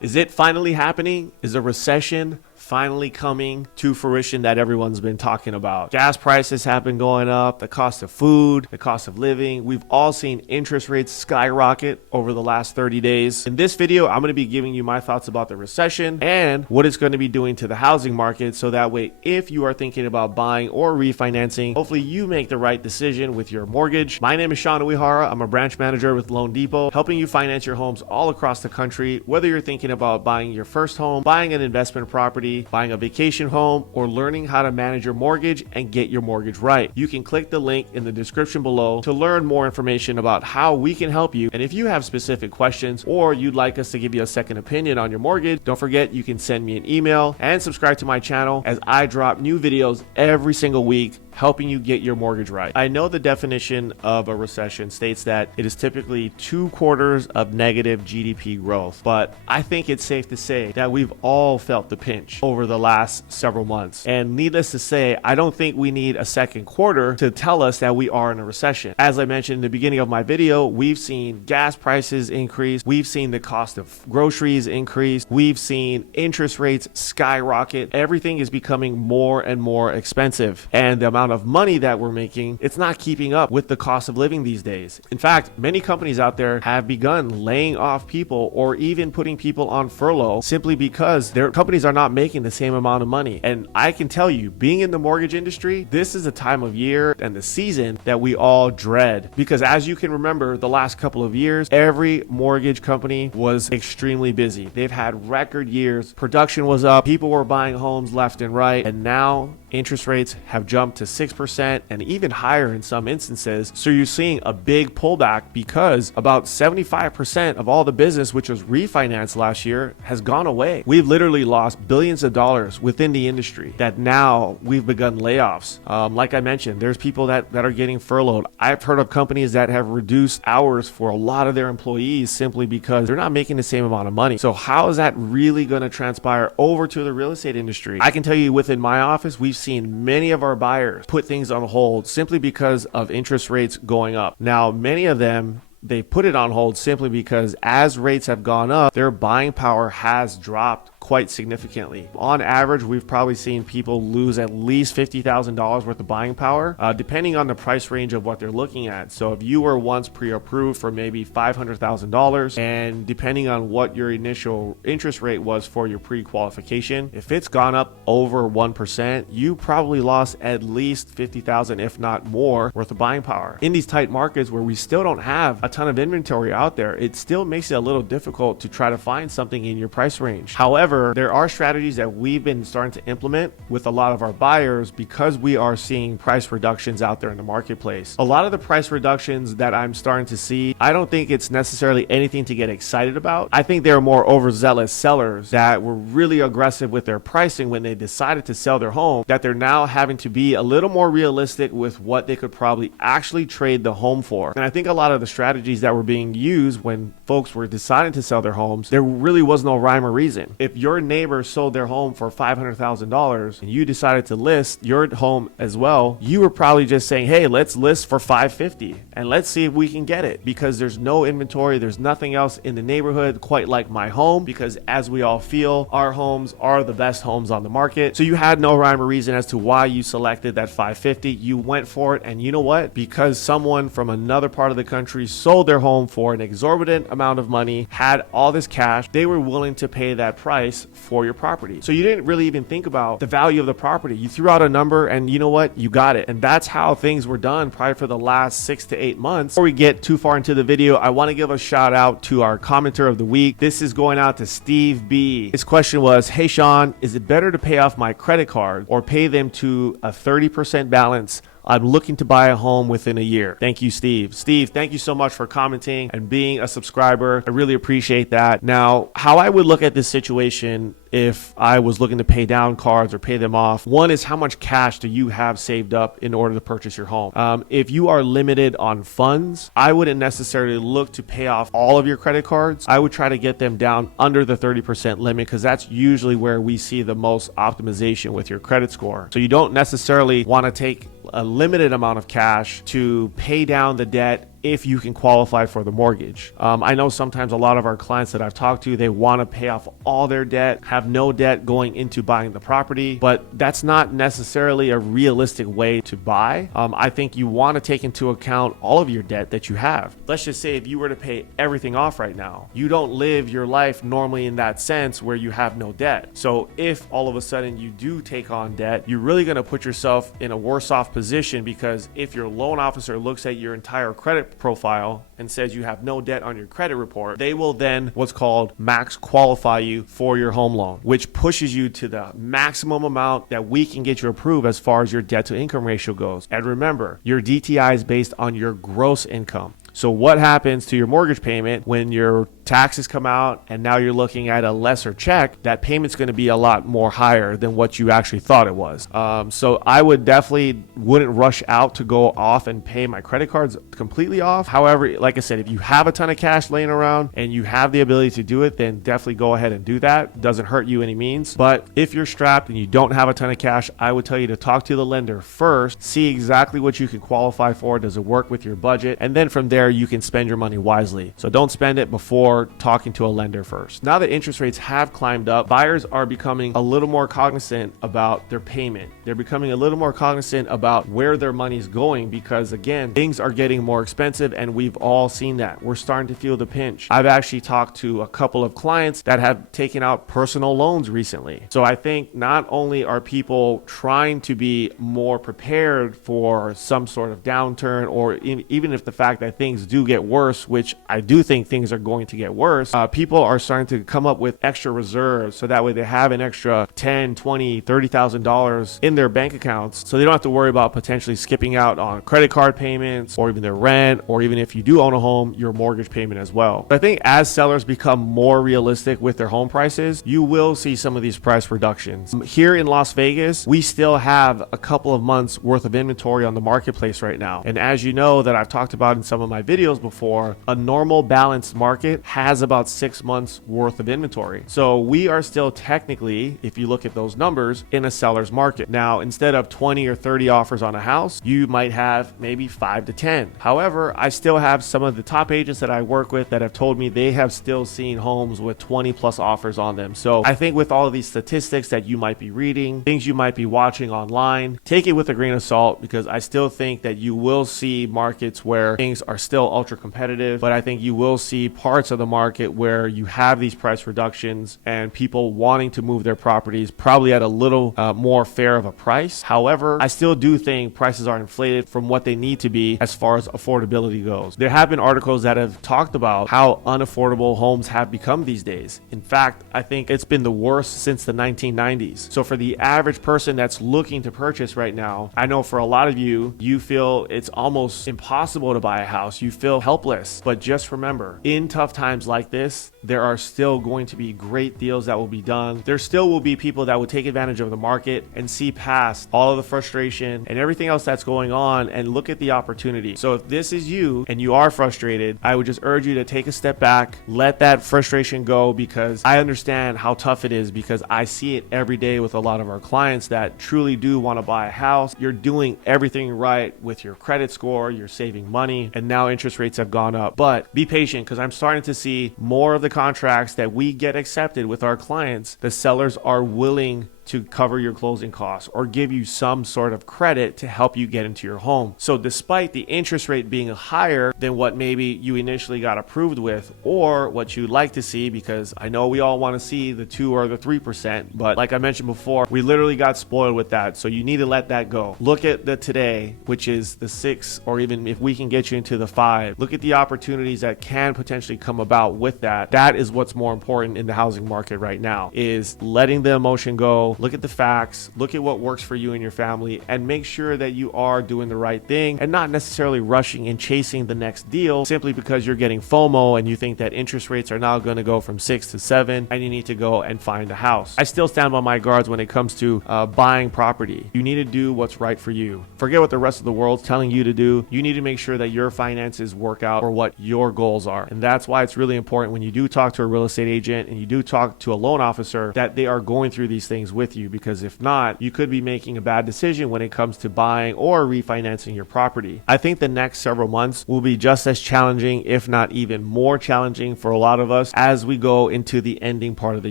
Is it finally happening? Is a recession finally coming to fruition that everyone's been talking about? Gas prices have been going up, the cost of food, the cost of living. We've all seen interest rates skyrocket over the last 30 days. In this video, I'm going to be giving you my thoughts about the recession and what it's going to be doing to the housing market, so that way, if you are thinking about buying or refinancing, hopefully you make the right decision with your mortgage. My name is Seanu Uyehara. I'm a branch manager with Loan Depot, helping you finance your homes all across the country, whether you're thinking about buying your first home, buying an investment property, buying a vacation home, or learning how to manage your mortgage and get your mortgage right. You can click the link in the description below to learn more information about how we can help you. And if you have specific questions or you'd like us to give you a second opinion on your mortgage, don't forget you can send me an email and subscribe to my channel, as I drop new videos every single week helping you get your mortgage right. I know the definition of a recession states that it is typically 2 quarters of negative GDP growth, but I think it's safe to say that we've all felt the pinch over the last several months. And needless to say, I don't think we need a second quarter to tell us that we are in a recession. As I mentioned in the beginning of my video, we've seen gas prices increase, we've seen the cost of groceries increase, we've seen interest rates skyrocket. Everything is becoming more and more expensive, and the amount of money that we're making, it's not keeping up with the cost of living these days. In fact, many companies out there have begun laying off people or even putting people on furlough simply because their companies are not making the same amount of money. And I can tell you, being in the mortgage industry, this is a time of year and the season that we all dread, because as you can remember, the last couple of years, every mortgage company was extremely busy. They've had record years, production was up, people were buying homes left and right, and now interest rates have jumped to 6% and even higher in some instances. So you're seeing a big pullback because about 75% of all the business which was refinanced last year has gone away. We've literally lost billions of dollars within the industry that now we've begun layoffs. Like I mentioned, there's people that are getting furloughed. I've heard of companies that have reduced hours for a lot of their employees simply because they're not making the same amount of money. So how is that really going to transpire over to the real estate industry? I can tell you, within my office, we've seen many of our buyers put things on hold simply because of interest rates going up. Now, many of them, they put it on hold simply because as rates have gone up, their buying power has dropped quite significantly. On average, we've probably seen people lose at least $50,000 worth of buying power, depending on the price range of what they're looking at. So if you were once pre-approved for maybe $500,000, and depending on what your initial interest rate was for your pre-qualification, if it's gone up over 1%, you probably lost at least $50,000, if not more, worth of buying power. In these tight markets where we still don't have a ton of inventory out there, it still makes it a little difficult to try to find something in your price range. However, there are strategies that we've been starting to implement with a lot of our buyers because we are seeing price reductions out there in the marketplace. A lot of the price reductions that I'm starting to see, I don't think it's necessarily anything to get excited about. I think there are more overzealous sellers that were really aggressive with their pricing when they decided to sell their home, that they're now having to be a little more realistic with what they could probably actually trade the home for. And I think a lot of the strategies that were being used when folks were deciding to sell their homes, there really was no rhyme or reason. If your neighbor sold their home for $500,000 and you decided to list your home as well, you were probably just saying, hey, let's list for $550 and let's see if we can get it, because there's no inventory, there's nothing else in the neighborhood quite like my home, because as we all feel, our homes are the best homes on the market. So you had no rhyme or reason as to why you selected that $550. You went for it, and you know what? Because someone from another part of the country sold their home for an exorbitant amount of money, had all this cash, they were willing to pay that price for your property. So you didn't really even think about the value of the property. You threw out a number and you know what? You got it. And that's how things were done probably for the last 6 to 8 months. Before we get too far into the video, I want to give a shout out to our commenter of the week. This is going out to Steve B. His question was, hey Sean, is it better to pay off my credit card or pay them to a 30% balance? I'm looking to buy a home within a year. Thank you, Steve. Steve, thank you so much for commenting and being a subscriber. I really appreciate that. Now, how I would look at this situation if I was looking to pay down cards or pay them off, one is how much cash do you have saved up in order to purchase your home? If you are limited on funds, I wouldn't necessarily look to pay off all of your credit cards. I would try to get them down under the 30% limit, because that's usually where we see the most optimization with your credit score. So you don't necessarily want to take a limited amount of cash to pay down the debt if you can qualify for the mortgage. I know sometimes a lot of our clients that I've talked to, they want to pay off all their debt, have no debt going into buying the property, but that's not necessarily a realistic way to buy. I think you want to take into account all of your debt that you have. Let's just say if you were to pay everything off right now, you don't live your life normally in that sense where you have no debt. So if all of a sudden you do take on debt, you're really going to put yourself in a worse off position, because if your loan officer looks at your entire credit profile and says you have no debt on your credit report, they will then what's called max qualify you for your home loan, which pushes you to the maximum amount that we can get you approved as far as your debt to income ratio goes. And remember, your DTI is based on your gross income. So what happens to your mortgage payment when your taxes come out and now you're looking at a lesser check? That payment's going to be a lot more higher than what you actually thought it was. So I would definitely wouldn't rush out to go off and pay my credit cards completely off. However, like I said, if you have a ton of cash laying around and you have the ability to do it, then definitely go ahead and do that. It doesn't hurt you any means. But if you're strapped and you don't have a ton of cash, I would tell you to talk to the lender first, see exactly what you can qualify for. Does it work with your budget? And then from there, you can spend your money wisely. So don't spend it before talking to a lender first. Now that interest rates have climbed up, buyers are becoming a little more cognizant about their payment. They're becoming a little more cognizant about where their money's going, because again, things are getting more expensive and we've all seen that. We're starting to feel the pinch. I've actually talked to a couple of clients that have taken out personal loans recently. So I think not only are people trying to be more prepared for some sort of downturn, or even if the fact that things do get worse, which I do think things are going to get worse, people are starting to come up with extra reserves so that way they have an extra $10, $20, $30,000 in their bank accounts, so they don't have to worry about potentially skipping out on credit card payments or even their rent, or even if you do own a home, your mortgage payment as well. But I think as sellers become more realistic with their home prices, you will see some of these price reductions. Here in Las Vegas, we still have a couple of months worth of inventory on the marketplace right now. And as you know, that I've talked about in some of my videos before, a normal balanced market has about 6 months worth of inventory. So we are still technically, if you look at those numbers, in a seller's market. Now, instead of 20 or 30 offers on a house, you might have maybe 5 to 10. However, I still have some of the top agents that I work with that have told me they have still seen homes with 20 plus offers on them. So I think with all of these statistics that you might be reading, things you might be watching online, take it with a grain of salt, because I still think that you will see markets where things are still ultra competitive, but I think you will see parts of the market where you have these price reductions and people wanting to move their properties probably at a little more fair of a price. However, I still do think prices are inflated from what they need to be as far as affordability goes. There have been articles that have talked about how unaffordable homes have become these days. In fact, I think it's been the worst since the 1990s. So for the average person that's looking to purchase right now, I know for a lot of you, you feel it's almost impossible to buy a house. You feel helpless. But just remember, in tough times like this, there are still going to be great deals that will be done. There still will be people that will take advantage of the market and see past all of the frustration and everything else that's going on and look at the opportunity. So if this is you and you are frustrated, I would just urge you to take a step back, let that frustration go, because I understand how tough it is, because I see it every day with a lot of our clients that truly do want to buy a house. You're doing everything right with your credit score, you're saving money, and now interest rates have gone up. But be patient, because I'm starting to see more of the contracts that we get accepted with our clients. The sellers are willing to cover your closing costs or give you some sort of credit to help you get into your home. So despite the interest rate being higher than what maybe you initially got approved with, or what you'd like to see, because I know we all want to see the 2 or the 3%, but like I mentioned before, we literally got spoiled with that. So you need to let that go. Look at the today, which is the 6, or even if we can get you into the 5, look at the opportunities that can potentially come about with that. That is what's more important in the housing market right now, is letting the emotion go. Look at the facts, look at what works for you and your family, and make sure that you are doing the right thing and not necessarily rushing and chasing the next deal simply because you're getting FOMO and you think that interest rates are now going to go from 6 to 7 and you need to go and find a house. I still stand by my guards when it comes to buying property. You need to do what's right for you. Forget what the rest of the world's telling you to do. You need to make sure that your finances work out for what your goals are. And that's why it's really important when you do talk to a real estate agent and you do talk to a loan officer that they are going through these things with with you, because if not, you could be making a bad decision when it comes to buying or refinancing your property. I think the next several months will be just as challenging, if not even more challenging for a lot of us as we go into the ending part of the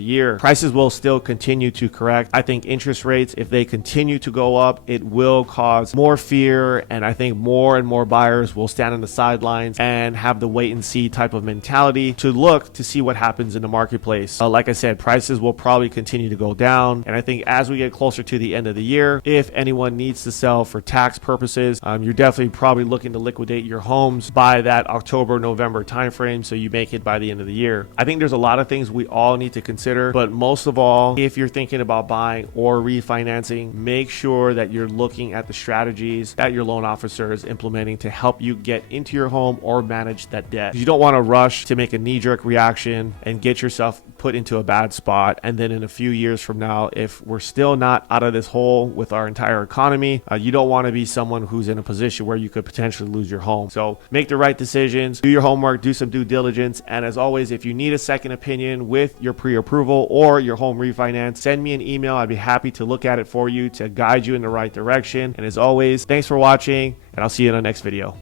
year. Prices will still continue to correct. I think interest rates, if they continue to go up, it will cause more fear, and I think more and more buyers will stand on the sidelines and have the wait and see type of mentality to look to see what happens in the marketplace. Like I said, prices will probably continue to go down, and I think as we get closer to the end of the year, if anyone needs to sell for tax purposes, you're definitely probably looking to liquidate your homes by that October, November timeframe, so you make it by the end of the year. I think there's a lot of things we all need to consider, but most of all, if you're thinking about buying or refinancing, make sure that you're looking at the strategies that your loan officer is implementing to help you get into your home or manage that debt. You don't want to rush to make a knee-jerk reaction and get yourself put into a bad spot, and then in a few years from now, if we're still not out of this hole with our entire economy, you don't want to be someone who's in a position where you could potentially lose your home. So make the right decisions, do your homework, do some due diligence, and as always, if you need a second opinion with your pre-approval or your home refinance, send me an email. I'd be happy to look at it for you to guide you in the right direction. And as always, thanks for watching, and I'll see you in the next video.